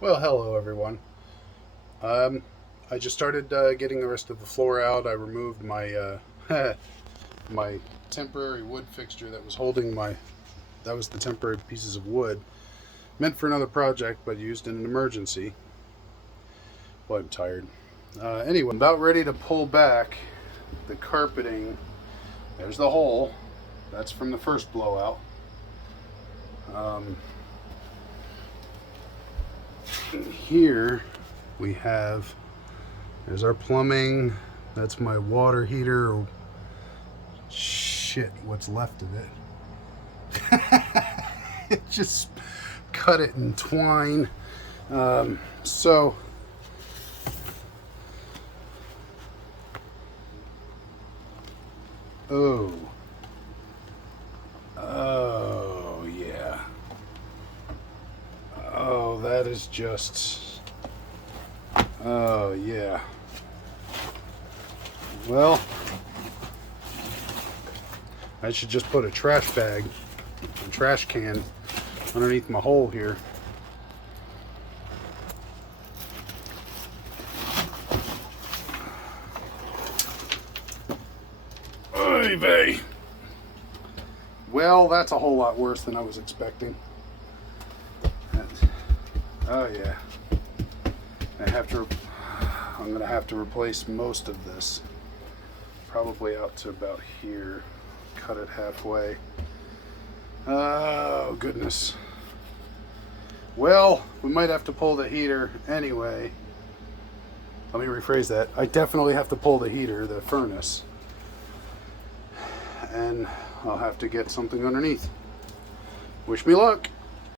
Well, hello everyone. I just started getting the rest of the floor out. I removed my my temporary wood fixture that was holding that was the temporary pieces of wood meant for another project, but used in an emergency. Well, I'm tired. Anyway, I'm about ready to pull back the carpeting. There's the hole. That's from the first blowout. Here we have, there's our plumbing. That's my water heater, or shit, what's left of it. It just cut it in twine. So oh yeah, that is just, oh yeah. Well, I should just put a trash bag, a trash can underneath my hole here. Oy vey. Well, that's a whole lot worse than I was expecting. Oh yeah. I'm gonna have to replace most of this. Probably out to about here. Cut it halfway. Oh goodness. Well, we might have to pull the heater anyway. Let me rephrase that. I definitely have to pull the heater, the furnace. And I'll have to get something underneath. Wish me luck.